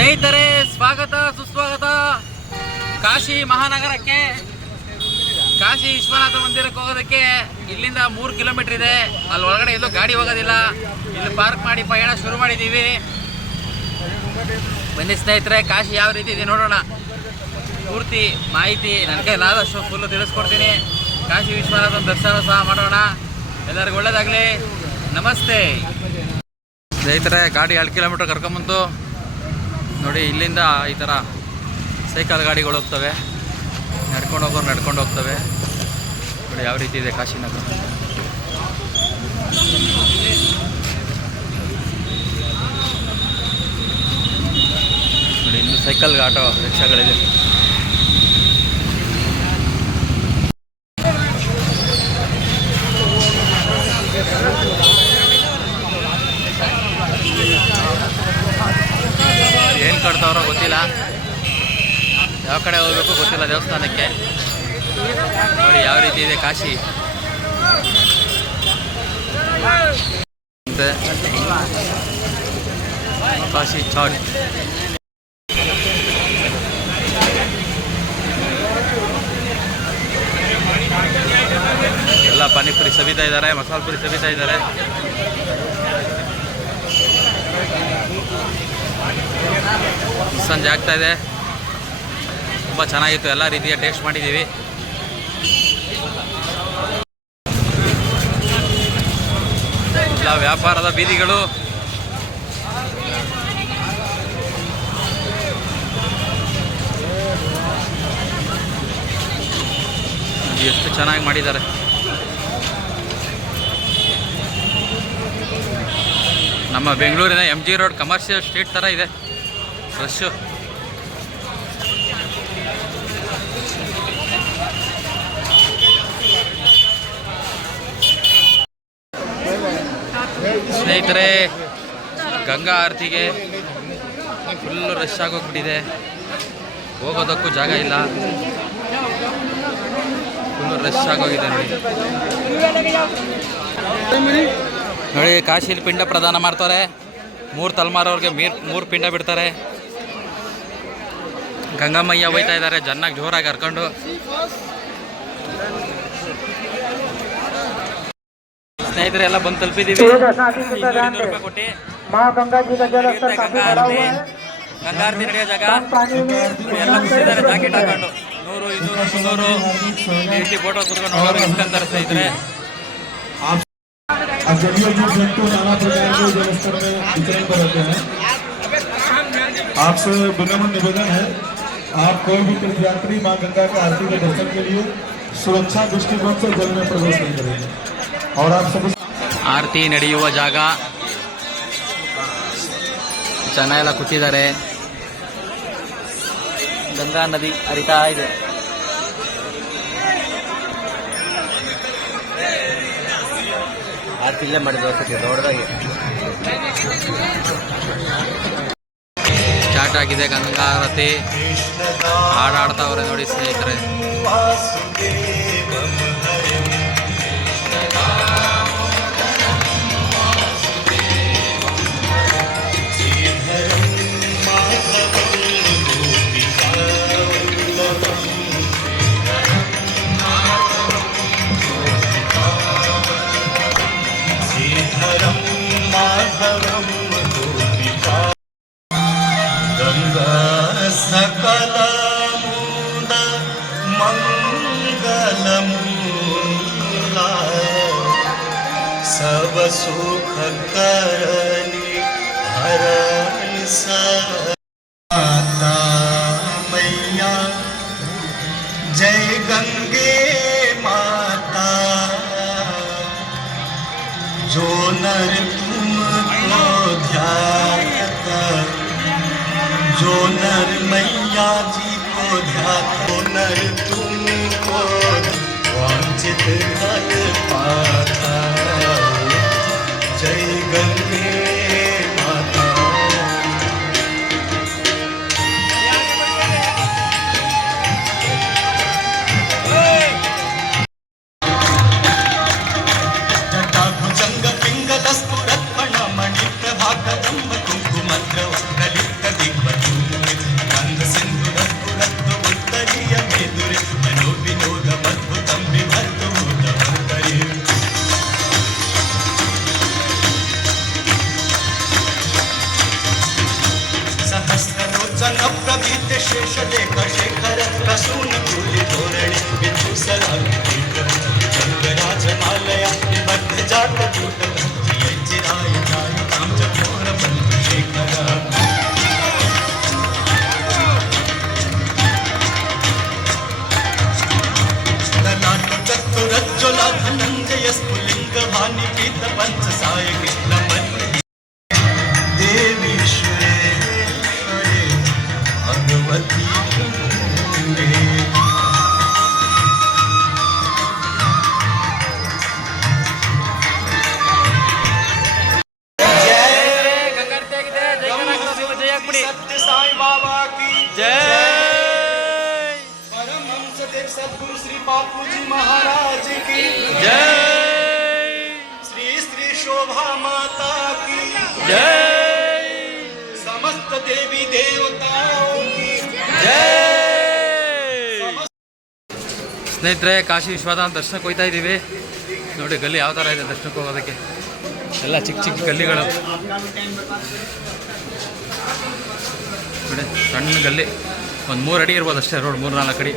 ಸ್ನೇಹಿತರೆ, ಸ್ವಾಗತ, ಸುಸ್ವಾಗತ. ಕಾಶಿ ಮಹಾನಗರಕ್ಕೆ, ಕಾಶಿ ವಿಶ್ವನಾಥ ಮಂದಿರಕ್ಕೆ ಹೋಗೋದಕ್ಕೆ ಇಲ್ಲಿಂದ ಮೂರು ಕಿಲೋಮೀಟರ್ ಇದೆ. ಅಲ್ಲಿ ಒಳಗಡೆ ಎಲ್ಲೂ ಗಾಡಿ ಹೋಗೋದಿಲ್ಲ. ಇಲ್ಲಿ ಪಾರ್ಕ್ ಮಾಡಿ ಪಯಣ ಶುರು ಮಾಡಿದ್ದೀವಿ. ಬನ್ನಿ ಸ್ನೇಹಿತರೆ, ಕಾಶಿ ಯಾವ ರೀತಿ ಇದೆ ನೋಡೋಣ. ಪೂರ್ತಿ ಮಾಹಿತಿ ನನ್ನ ಕೈಲಾದಷ್ಟು ಫುಲ್ಲು ತಿಳಿಸ್ಕೊಡ್ತೀನಿ. ಕಾಶಿ ವಿಶ್ವನಾಥ ದರ್ಶನ ಸಹ ಮಾಡೋಣ. ಎಲ್ಲರಿಗೂ ಒಳ್ಳೇದಾಗಲಿ. ನಮಸ್ತೆ. ಸ್ನೇಹಿತರೆ, ಗಾಡಿ ಎರಡು ಕಿಲೋಮೀಟರ್ ಕರ್ಕೊಂಬಂತು. ನೋಡಿ, ಇಲ್ಲಿಂದ ಈ ಥರ ಸೈಕಲ್ ಗಾಡಿಗಳು ಹೋಗ್ತವೆ. ನಡ್ಕೊಂಡು ಹೋಗೋರು ನಡ್ಕೊಂಡು ಹೋಗ್ತವೆ. ನೋಡಿ, ಯಾವ ರೀತಿ ಇದೆ ಕಾಶಿನಗರ ನೋಡಿ, ಇನ್ನು ಸೈಕಲ್ಗೆ ಆಟೋ ರಿಕ್ಷಾಗಳಿದೆ. ಯಾವ ಕಡೆ ಹೋಗಬೇಕು ಗೊತ್ತಿಲ್ಲ ದೇವಸ್ಥಾನಕ್ಕೆ. ನೋಡಿ ಯಾವ ರೀತಿ ಇದೆ ಕಾಶಿ. ಕಾಶಿ ಚಾಟ್. ಎಲ್ಲ ಪಾನಿಪುರಿ ಸವಿತಾ ಇದ್ದಾರೆ, ಮಸಾಲ ಪುರಿ ಸವಿತಾ ಇದ್ದಾರೆ. ಸಂಜೆ ಆಗ್ತಾ ಇದೆ. ತುಂಬ ಚೆನ್ನಾಗಿತ್ತು, ಎಲ್ಲ ರೀತಿಯ ಟೇಸ್ಟ್ ಮಾಡಿದ್ದೀವಿ. ಎಲ್ಲ ವ್ಯಾಪಾರದ ಬೀದಿಗಳು. ಎಷ್ಟು ಚೆನ್ನಾಗಿ ಮಾಡಿದ್ದಾರೆ. ನಮ್ಮ ಬೆಂಗಳೂರಿನ M G road commercial street ಥರ ಇದೆ. ರಶ್ಶು ಸ್ನೇಹಿತರೆ, ಗಂಗಾ ಆರತಿಗೆ ಫುಲ್ಲು ರಶ್ ಆಗೋಗ್ಬಿಟ್ಟಿದೆ. ಹೋಗೋದಕ್ಕೂ ಜಾಗ ಇಲ್ಲ. ಫುಲ್ಲು ರಶ್ ಆಗೋಗಿದೆ ನೋಡಿ. ನೋಡಿ ಕಾಶಿಲಿ ಪಿಂಡ ಪ್ರದಾನ ಮಾಡ್ತಾರೆ. ಮೂರು ತಲೆಮಾರವ್ರಿಗೆ ಮೀರ್, ಮೂರು ಪಿಂಡ ಬಿಡ್ತಾರೆ. ಗಂಗಮ್ಮಯ್ಯ ಹೋಯ್ತಾ ಇದ್ದಾರೆ, ಜನ್ನಾಗಿ ಜೋರಾಗಿ ಹರ್ಕೊಂಡು. काफी ಗಂಗಾ बढ़ा ಆರತಿ हुआ है ಗಂಗಾ ಆರತಿ ನಡೆಯೋ ಜಾಗ कम पानी में ಎಲ್ಲ स्नान ಕೂತಿದ್ದಾರೆ करना ಜಾಕೆಟ್ सुरक्षित है ಹಾಕೊಂಡು ನೂರು ಇನ್ನೂರು ಮುನ್ನೂರು ಈ ರೀತಿ ಫೋಟೋ ಕುತ್ಕೊಂಡು ನೋಡೋರು ಇಸ್ಕೊಂತಾರೆ ಸ್ನೇಹಿತರೆ अब जलीय जीव जंतु नाना प्रकार के जल स्तर में विचरण पर रहते हैं आपसे विनम्र निवेदन है आप कोई भी तीर्थयात्री मां गंगा के आरती के दर्शन के लिए सुरक्षा दृष्टिकोण से जल में प्रवेश नहीं करेंगे और आप सभी ಆರತಿ ನಡೆಯುವ ಜಾಗ. ಜನ ಎಲ್ಲ ಕೂತಿದ್ದಾರೆ. ಗಂಗಾ ನದಿ ಹರಿತಾ ಇದೆ. ಆರತಿ ಇಲ್ಲೇ ಮಾಡಿದ್ದು ದೊಡ್ಡದಾಗಿ. ಸ್ಟಾರ್ಟ್ ಆಗಿದೆ ಗಂಗಾ ಆರತಿ. ಹಾಡಾಡ್ತಾವ್ರೆ ನೋಡಿ ಸ್ನೇಹಿತರೆ. करनि हरण माता मैया। जय गंगे माता। जो नर तुमको ध्याता मैया जी को नर तुमको वांछित देवी देवताओं की ಜೈ ಸ್ನೇಹಿತರೆ ಕಾಶಿ ವಿಶ್ವನಾಥ ದರ್ಶನಕ್ಕೆ ಹೋಗ್ತಾ ಇದ್ದೀವಿ ನೋಡಿ ಗಲ್ಲಿ ಯಾವ ಥರ ಇದೆ ದರ್ಶನಕ್ಕೆ ಹೋಗೋದಕ್ಕೆ ಎಲ್ಲ ಚಿಕ್ಕ ಚಿಕ್ಕ ಗಲ್ಲಿಗಳು ನೋಡಿ ಸಣ್ಣ ಗಲ್ಲಿ ಒಂದು ಮೂರು ಅಡಿ ಇರ್ಬೋದು ಅಷ್ಟೇ ರೋಡ್ ಮೂರು ನಾಲ್ಕು ಅಡಿ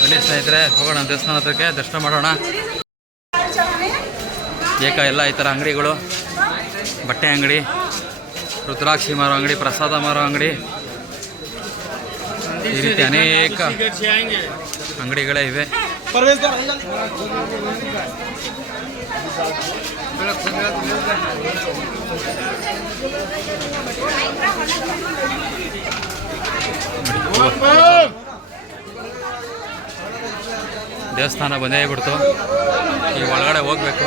ಬನ್ನಿ ಸ್ನೇಹಿತರೆ ಹೋಗೋಣ ದೇವಸ್ಥಾನ ಹತ್ರಕ್ಕೆ ದರ್ಶನ ಮಾಡೋಣ ಏಕ ಎಲ್ಲ ಈ ಥರ ಅಂಗಡಿಗಳು ಬಟ್ಟೆ ಅಂಗಡಿ, ರುದ್ರಾಕ್ಷಿ ಮಾರೋ ಅಂಗಡಿ, ಪ್ರಸಾದ ಮಾರೋ ಅಂಗಡಿ. ಈ ರೀತಿ ಅನೇಕ ಅಂಗಡಿಗಳೇ ಇವೆ. ದೇವಸ್ಥಾನ ಬಂದೇ ಬಿಡ್ತು ಈ ಒಳಗಡೆ ಹೋಗ್ಬೇಕು.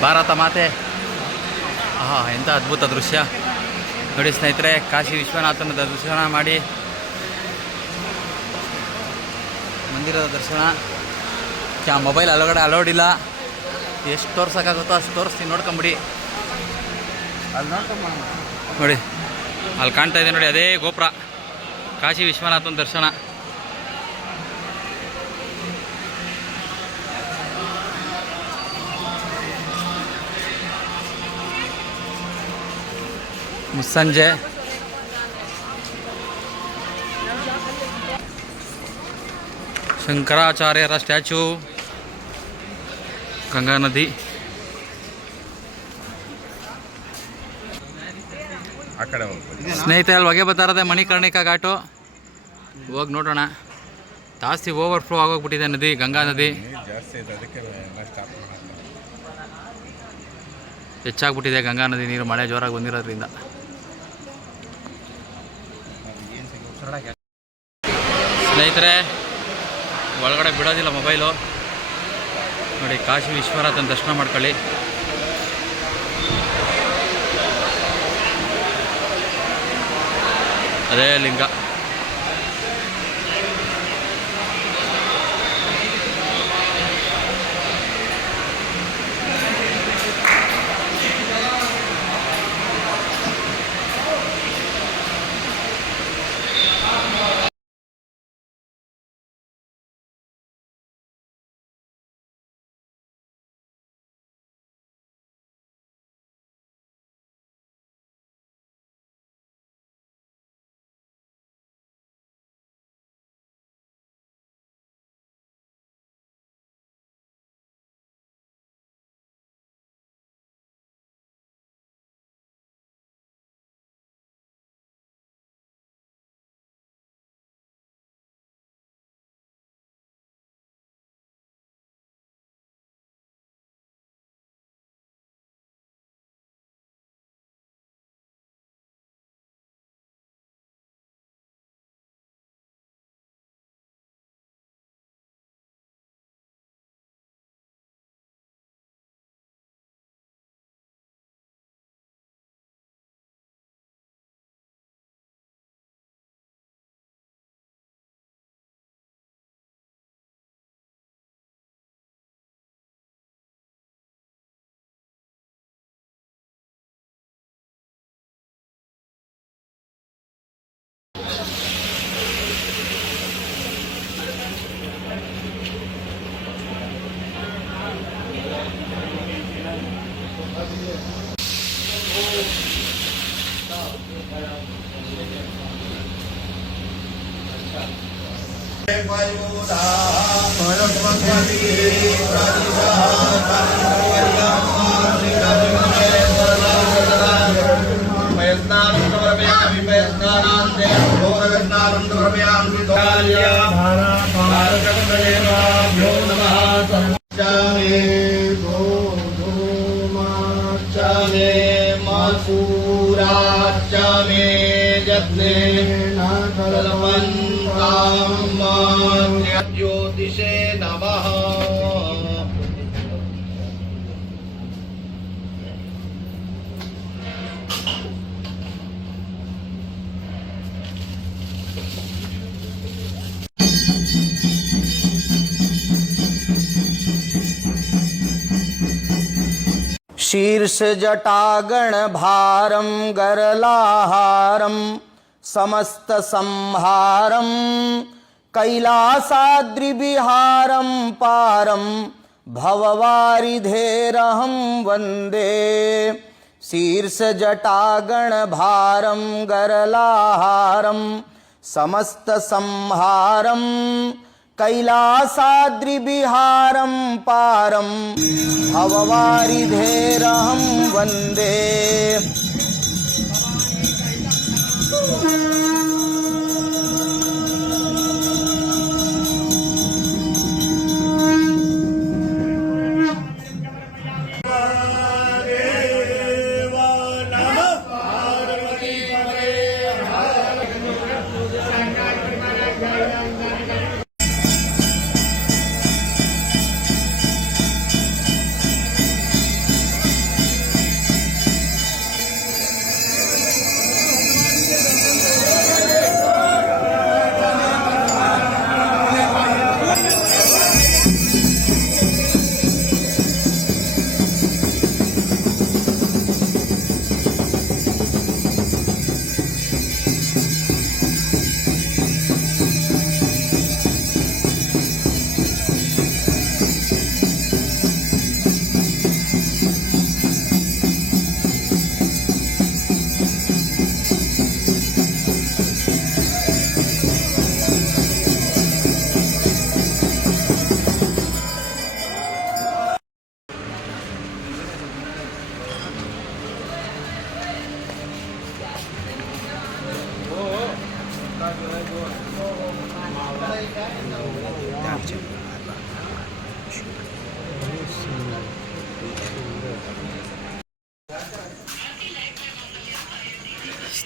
ಭಾರತ ಮಾತೆ. ಆಹಾ ಎಂಥ ಅದ್ಭುತ ದೃಶ್ಯ. ನೋಡಿ ಸ್ನೇಹಿತರೆ ಕಾಶಿ ವಿಶ್ವನಾಥನ ದರ್ಶನ ಮಾಡಿ. ಮಂದಿರದ ದರ್ಶನ. ಕ್ಯಾ ಮೊಬೈಲ್ ಅಲೋಗಡೆ ಅಲೋಡ್ ಇಲ್ಲ. ಎಷ್ಟು ತೋರ್ಸೋಕ್ಕಾಗುತ್ತೋ ಅಷ್ಟು ತೋರಿಸ್ತೀನಿ ನೋಡ್ಕೊಂಬಿಡಿ. ಅಲ್ಲಿ ನೋಡಿ ಅಲ್ಲಿ ಕಾಣ್ತಾ ಇದೆ ನೋಡಿ ಅದೇ ಗೋಪುರ. ಕಾಶಿ ವಿಶ್ವನಾಥನ ದರ್ಶನ. ಮುಸ್ಸಂಜೆ ಶಂಕರಾಚಾರ್ಯರ ಸ್ಟ್ಯಾಚು. ಗಂಗಾ ನದಿ. ಸ್ನೇಹಿತ ಅಲ್ಲಿ ಹೊಗೆ ಬರ್ತಾ ಇರೋದೆ ಮಣಿಕರ್ಣಿಕಾ ಘಾಟು. ಹೋಗಿ ನೋಡೋಣ. ಜಾಸ್ತಿ ಓವರ್ ಫ್ಲೋ ಆಗೋಗ್ಬಿಟ್ಟಿದೆ ನದಿ ಗಂಗಾ ನದಿ. ಹೆಚ್ಚಾಗ್ಬಿಟ್ಟಿದೆ ಗಂಗಾ ನದಿ ನೀರು ಮಳೆ ಜೋರಾಗಿ ಬಂದಿರೋದ್ರಿಂದ. ಸ್ನೇಹಿತರೆ ಒಳಗಡೆ ಬಿಡೋದಿಲ್ಲ ಮೊಬೈಲು. ನೋಡಿ ಕಾಶಿ ವಿಶ್ವನಾಥನ ದರ್ಶನ ಮಾಡ್ಕೊಳ್ಳಿ. ಅದೇ ಲಿಂಗ. ఘోరగర్ణానంద భ్రమయాన్ शीर्षजटागणभारं गरलाहारं समस्तसंहारं कैलासाद्रिविहारं पारं भववारिधेरहं वन्दे। शीर्षजटागणभारं गरलाहारं समस्तसंहारं कैलासाद्रिविहारं पारं भववारिधेरहं वन्दे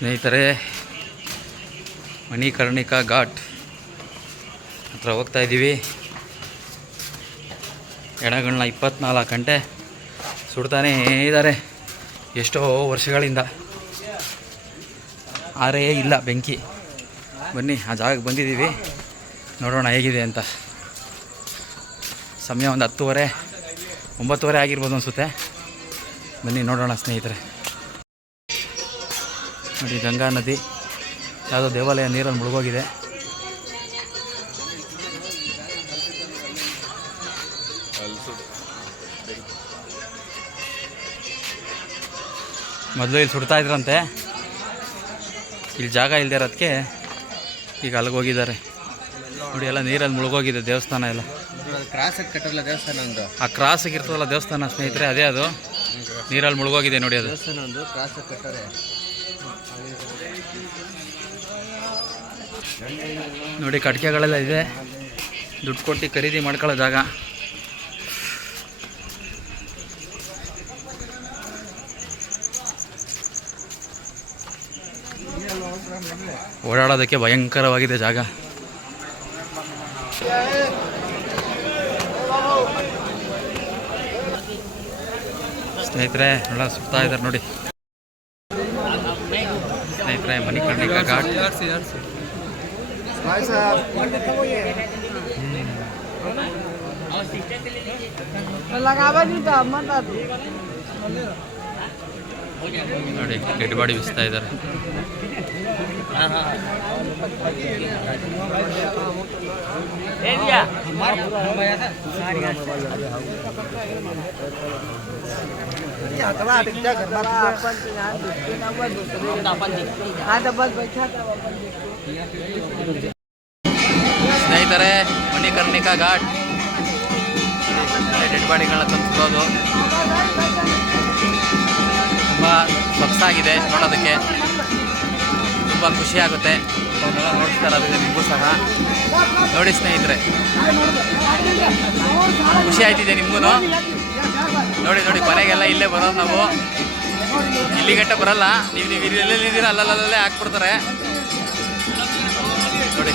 ಸ್ನೇಹಿತರೆ, ಮಣಿಕರ್ಣಿಕಾ ಘಾಟ್ ಹತ್ರ ಹೋಗ್ತಾ ಇದ್ದೀವಿ. ಎಣಗಳನ್ನ ಇಪ್ಪತ್ನಾಲ್ಕು ಗಂಟೆ ಸುಡ್ತಾನೇ ಇದ್ದಾರೆ. ಎಷ್ಟೋ ವರ್ಷಗಳಿಂದ. ಆರೇ ಇಲ್ಲ ಬೆಂಕಿ. ಬನ್ನಿ, ಆ ಜಾಗಕ್ಕೆ ಬಂದಿದ್ದೀವಿ. ನೋಡೋಣ ಹೇಗಿದೆ ಅಂತ. ಸಮಯ ಒಂದು ಹತ್ತುವರೆ, ಒಂಬತ್ತುವರೆ ಆಗಿರ್ಬೋದು ಅನಿಸುತ್ತೆ. ಬನ್ನಿ, ನೋಡೋಣ ಸ್ನೇಹಿತರೆ. ನೋಡಿ, ಗಂಗಾ ನದಿ, ಯಾವುದೋ ದೇವಾಲಯ ನೀರಲ್ಲಿ ಮುಳುಗೋಗಿದೆ. ಮೊದಲು ಇಲ್ಲಿ ಸುಡ್ತಾ ಇದ್ರಂತೆ. ಇಲ್ಲಿ ಜಾಗ ಇಲ್ಲದೆ ಇರೋದಕ್ಕೆ ಈಗ ಅಲ್ಲಿಗೆ ಹೋಗಿದ್ದಾರೆ. ನೋಡಿ, ಎಲ್ಲ ನೀರಲ್ಲಿ ಮುಳುಗೋಗಿದೆ ದೇವಸ್ಥಾನ ಎಲ್ಲ. ಕಟ್ಟಲ್ಲ ದೇವಸ್ಥಾನ ಒಂದು ಆ ಕ್ರಾಸಿಗೆ ಇರ್ತದಲ್ಲ ದೇವಸ್ಥಾನ, ಸ್ನೇಹಿತರೆ, ಅದೇ ಅದು. ನೀರಲ್ಲಿ ಮುಳುಗೋಗಿದೆ ನೋಡಿ ಅದು. ದೇವಸ್ಥಾನ ಒಂದು ಕ್ರಾಸಿಗೆ ಕಟ್ಟರೆ. ನೋಡಿ ಕಟ್ಕೆಗಳೆಲ್ಲ ಇದೆ. ದುಡ್ಡು ಕೊಟ್ಟು ಖರೀದಿ ಮಾಡ್ಕೊಳ್ಳೋ ಜಾಗ. ಓಡಾಡೋದಕ್ಕೆ ಭಯಂಕರವಾಗಿದೆ ಜಾಗ. ಸ್ನೇಹಿತರೆ ಎಲ್ಲ ಸುತ್ತಾ ಇದ್ದಾರೆ ನೋಡಿ. घाट। यार से यार से भाई साहब। तो लगावा जी तो मत अरे डेड बॉडी बिस्ता इधर। एरिया। ಸ್ನೇಹಿತರೆ, ಮಣಿಕರ್ಣಿಕಾ ಘಾಟ್. ಡೆಡ್ ಬಾಡಿಗಳನ್ನ ತಂದು ತುಂಬ ಸೊಗಸಾಗಿದೆ ನೋಡೋದಕ್ಕೆ. ತುಂಬ ಖುಷಿ ಆಗುತ್ತೆ. ಅವನ್ನೆಲ್ಲ ನೋಡ್ತಾ ಇರೋದಿದೆ ನಿಮಗೂ ಸಹ. ನೋಡಿ ಸ್ನೇಹಿತರೆ. ಖುಷಿ ಆಯ್ತಿದೆ ನಿಮಗೂ ನೋಡಿ ನೋಡಿ ಕೊನೆಗೆಲ್ಲ ಇಲ್ಲೇ ಬರೋದು ನಾವು. ಇಲ್ಲಿ ಗಂಟೆ ಬರಲ್ಲ. ನೀವು ನೀವು ಎಲ್ಲೆಲ್ಲಿದ್ದೀರ ಅಲ್ಲಲ್ಲೇ ಹಾಕ್ಬಿಡ್ತಾರೆ. ನೋಡಿ.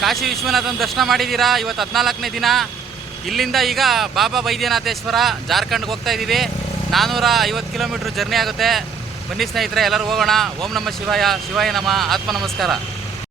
ಕಾಶಿ ವಿಶ್ವನಾಥನ ದರ್ಶನ ಮಾಡಿದ್ದೀರಾ? ಇವತ್ತು ಹದಿನಾಲ್ಕನೇ ದಿನ. ಇಲ್ಲಿಂದ ಈಗ ಬಾಬಾ ವೈದ್ಯನಾಥೇಶ್ವರ ಜಾರ್ಖಂಡ್ಗೆ ಹೋಗ್ತಾ ಇದ್ದೀವಿ. ನಾನ್ನೂರ ಐವತ್ತು ಕಿಲೋಮೀಟ್ರ್ ಜರ್ನಿ ಆಗುತ್ತೆ. ಬನ್ನಿ ಸ್ನೇಹಿತರೆ, ಎಲ್ಲರೂ ಹೋಗೋಣ. ಓಂ ನಮ ಶಿವಾಯ ಶಿವಾಯ ನಮ. ಆತ್ಮ ನಮಸ್ಕಾರ.